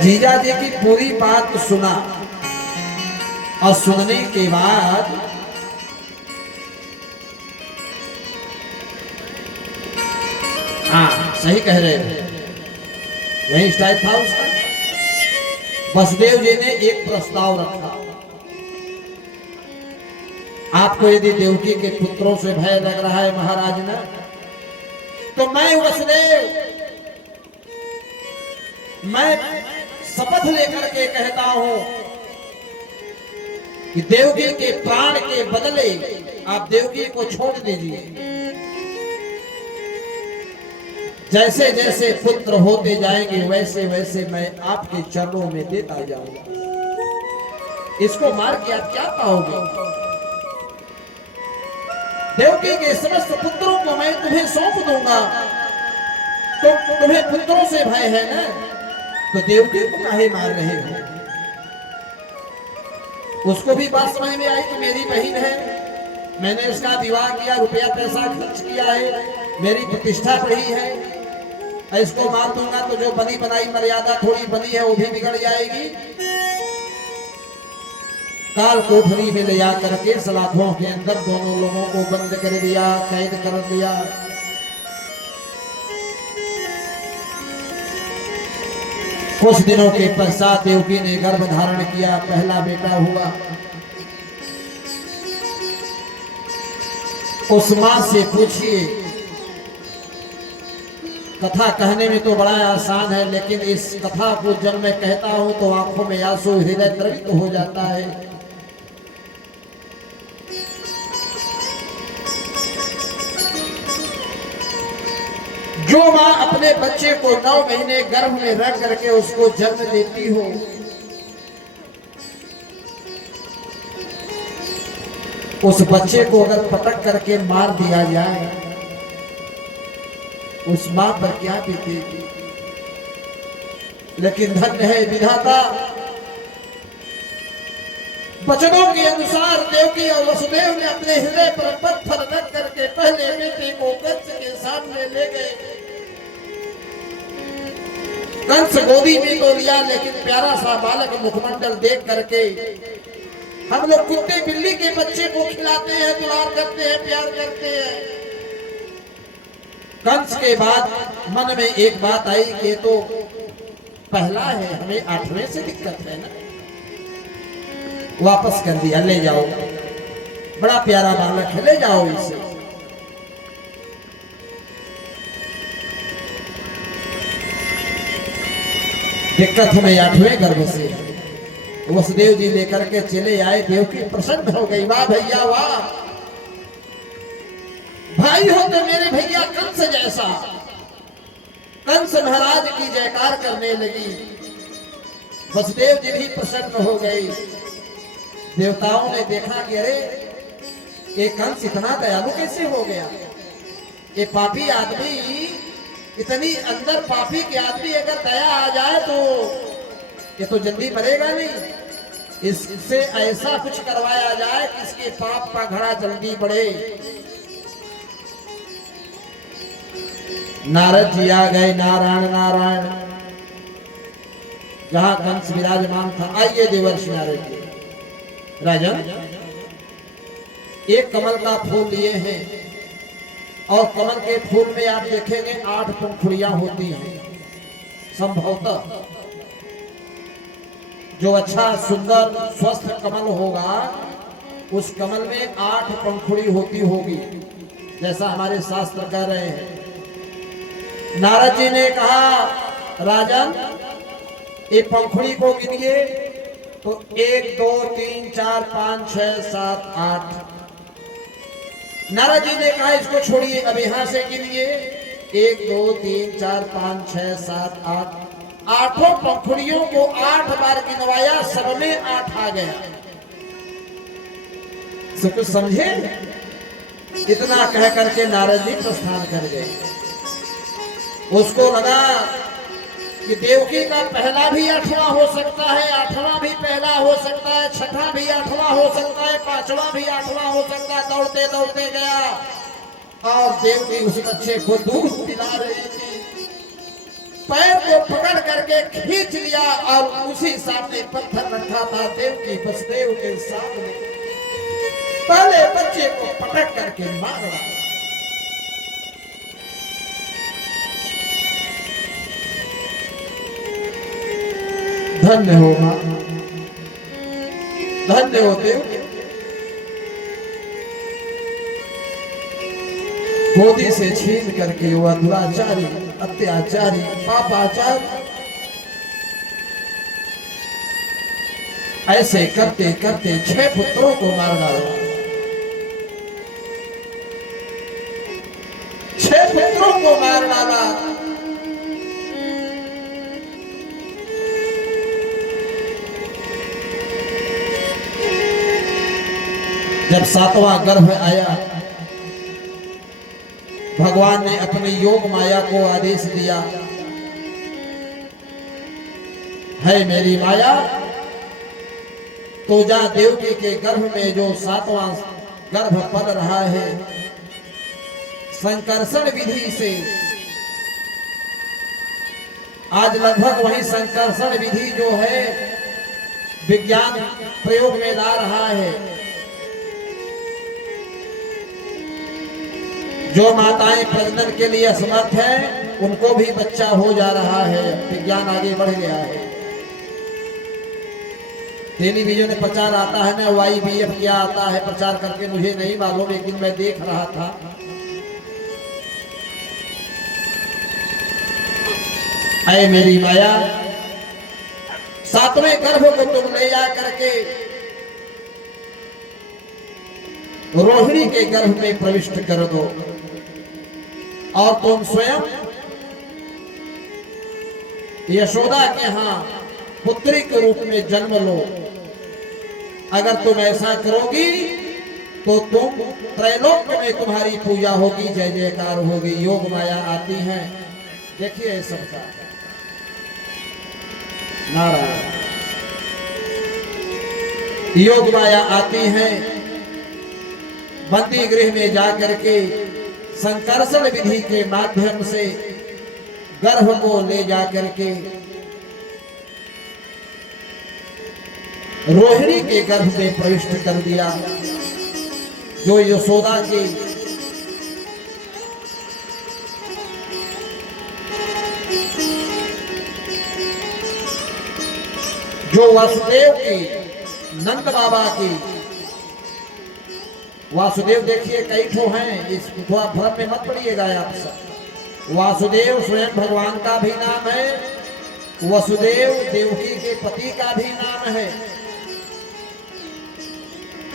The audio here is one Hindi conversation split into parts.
जीजा जी की पूरी बात सुना और सुनने के बाद हाँ सही कह रहे हो, यही स्टाइल था उसका। वसुदेव जी ने एक प्रस्ताव रखा, आपको यदि देवकी के पुत्रों से भय लग रहा है महाराज ना, तो मैं वसुदेव मैं शपथ लेकर के कहता हूं कि देवकी के प्राण के बदले आप देवकी को छोड़ दीजिए। जैसे जैसे पुत्र होते जाएंगे वैसे वैसे मैं आपके चरणों में देता जाऊंगा। इसको मार के आप क्या पाओगे? देवकी के समस्त पुत्रों को मैं तुम्हें सौंप दूंगा। तो तुम्हें पुत्रों से भय है ना, तो देवकी को काहे मार रहे हो? उसको भी बात समझ में आई कि मेरी बहन है, मैंने इसका विवाह किया, रुपया पैसा खर्च किया है, मेरी प्रतिष्ठा बढ़ी है, इसको मार दूंगा तो जो बनी बनाई मर्यादा थोड़ी बनी है वो भी बिगड़ जाएगी। काल कोठरी में ले जा करके सलाखों के अंदर दोनों लोगों को बंद कर दिया, कैद कर दिया। कुछ दिनों के पश्चात देवकी ने गर्भ धारण किया, पहला बेटा हुआ। उस मां से पूछिए, कथा कहने में तो बड़ा आसान है, लेकिन इस कथा को जब मैं कहता हूं तो आंखों में आंसू, हृदय द्रवित हो जाता है। जो मां अपने बच्चे को 9 महीने गर्भ में रख करके उसको जन्म देती हो, उस बच्चे को अगर पटक करके मार दिया जाए, उस मां पर क्या बीतेगी? लेकिन धन्य है विधाता, वचनों के अनुसार देवकी और वसुदेव ने अपने हृदय पर पत्थर रख करके पहले बेटे को कंस के सामने ले गए। कंस गोदी में तो लिया, लेकिन प्यारा सा बालक मुखमंडल देख करके हम लोग कुत्ते बिल्ली के बच्चे को खिलाते हैं, दुलार करते हैं, प्यार करते हैं। कंस के बाद मन में एक बात आई कि तो पहला है, हमें 8वें से दिक्कत है ना। वापस कर दिया, ले जाओ, बड़ा प्यारा बालक है, ले जाओ इसे। दिक्कत हमें 8वें गर्भ से। वसुदेव जी लेकर के चले आए, देवकी प्रसन्न हो गई, वाह भैया वाह, भाई हो तो मेरे भैया कंस जैसा। कंस महाराज की जयकार करने लगी, वसुदेव जी भी प्रसन्न हो गई। देवताओं ने देखा कि अरे ये कंस इतना दयालु कैसे हो गया? ये पापी आदमी, इतनी अंदर पापी के आदमी अगर दया आ जाए तो ये तो जल्दी मरेगा नहीं। इससे ऐसा कुछ करवाया जाए कि इसके पाप का घड़ा जल्दी बढ़े। नारद जी आ गए, नारायण नारायण, जहां कंस विराजमान था। आइए देवर्षि नारद जी। राजन, एक कमल का फूल लिए हैं और कमल के फूल में आप देखेंगे 8 पंखुड़ियां होती हैं। संभवतः जो अच्छा सुंदर स्वस्थ कमल होगा उस कमल में 8 पंखुड़ी होती होगी, जैसा हमारे शास्त्र कह रहे हैं। नारद जी ने कहा, राजन ये पंखुड़ी को गिनिए, तो 1 2 3 4 5 6 7 8। नारद जी ने कहा इसको छोड़िए, अब यहां से गिनिए, 1 2 3 4 5 6 7 8। 8 पंखुड़ियों को 8 बार गिनवाया, सब में 8 आ गया। सब कुछ समझे? इतना कह करके नारद जी प्रस्थान कर गए। उसको लगा कि देवकी का पहला भी 8वां हो सकता है, 8वां भी पहला हो सकता है, 6ठा भी 8वां हो सकता है, 5वां भी 8वां हो सकता है। दौड़ते दौड़ते गया और देवकी उस बच्चे को दूध पिला रही थी। पैर को पकड़ करके खींच लिया और उसी सामने पत्थर रखा था देव की वसुदेव के सामने पहले बच्चे को पटक करके मार डाला। धन्य हो मां, धन्य हो देव। गोदी से छीन करके वह दुराचारी, अत्याचारी, पापाचारी ऐसे करते करते 6 पुत्रों को मार डाला। 6 पुत्रों को मार डाला। जब 7वां गर्भ आया, भगवान ने अपनी योग माया को आदेश दिया, है मेरी माया, तो जा देवकी के गर्भ में जो 7वां गर्भ पल रहा है, संकर्षण विधि से आज लगभग वही संकर्षण विधि जो है विज्ञान प्रयोग में ला रहा है। जो माताएं प्रजनन के लिए असमर्थ हैं उनको भी बच्चा हो जा रहा है, विज्ञान आगे बढ़ गया है। टेलीविजन में प्रचार आता है ना, IVF क्या आता है प्रचार करके, मुझे नहीं मालूम, लेकिन मैं देख रहा था। ऐ मेरी माया, 7वें गर्भ को तुम ले जा करके रोहिणी के गर्भ में प्रविष्ट कर दो और तुम स्वयं यशोदा के यहां पुत्री के रूप में जन्म लो। अगर तुम ऐसा करोगी तो तुम त्रैलोक में तुम्हारी पूजा होगी, जय जयकार होगी। योग माया आती है, देखिए सबका नारायण। योग माया आती है, बंदी गृह में जाकर के संकर्षण विधि के माध्यम से गर्भ को ले जाकर के रोहिणी के गर्भ में प्रविष्ट कर दिया, जो यशोदा की जो वासुदेव की, नंद बाबा की, वासुदेव देखिए कई ठो हैं, इस थोड़ा भ्रम में मत पड़िएगा आप सब। वासुदेव स्वयं भगवान का भी नाम है, वसुदेव देवकी के पति का भी नाम है।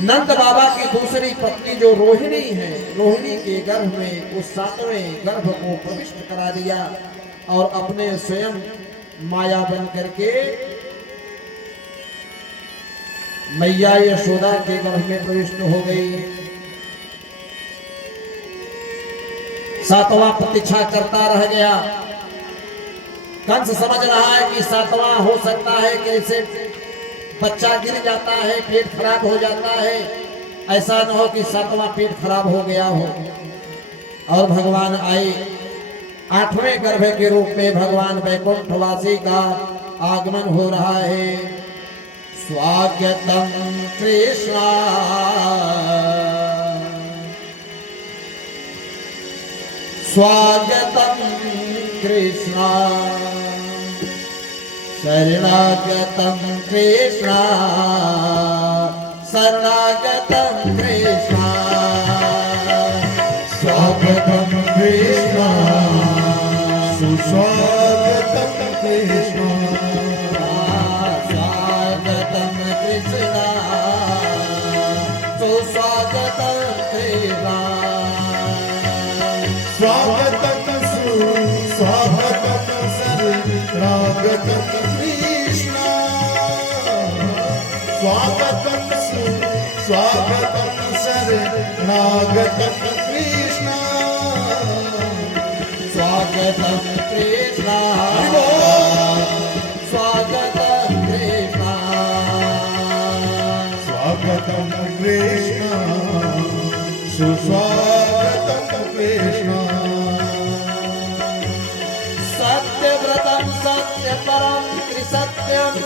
नंद बाबा की दूसरी पत्नी जो रोहिणी है, रोहिणी के गर्भ में उस 7वें गर्भ को प्रविष्ट करा दिया और अपने स्वयं माया बन करके मैया यशोदा के गर्भ में प्रविष्ट हो गई। 7वां प्रतीक्षा करता रह गया। कंस समझ रहा है कि 7वां हो सकता है, कैसे बच्चा गिर जाता है, पेट खराब हो जाता है, ऐसा न हो कि 7वां पेट खराब हो गया हो। और भगवान आए, 8वें गर्भ के रूप में भगवान वैकुंठवासी का आगमन हो रहा है। स्वागतम कृष्ण, स्वागतम कृष्ण, शरणागतम कृष्ण, शरणागतम कृष्ण, स्वागतम कृष्ण, सुस्वागतम कृष्ण, स्वागतम कृष्ण, सुस्वागतम कृष्ण, स्वागतम सुस्वागतम शरणागतम कृष्ण, स्वागतम सुस्वागतम शरणागतम कृष्ण, स्वागतम कृष्ण, स्वागतम कृष्ण, स्वागतम कृष्ण, सुस्वागतम कृष्ण। सत्यव्रत परम त्रिसत्यम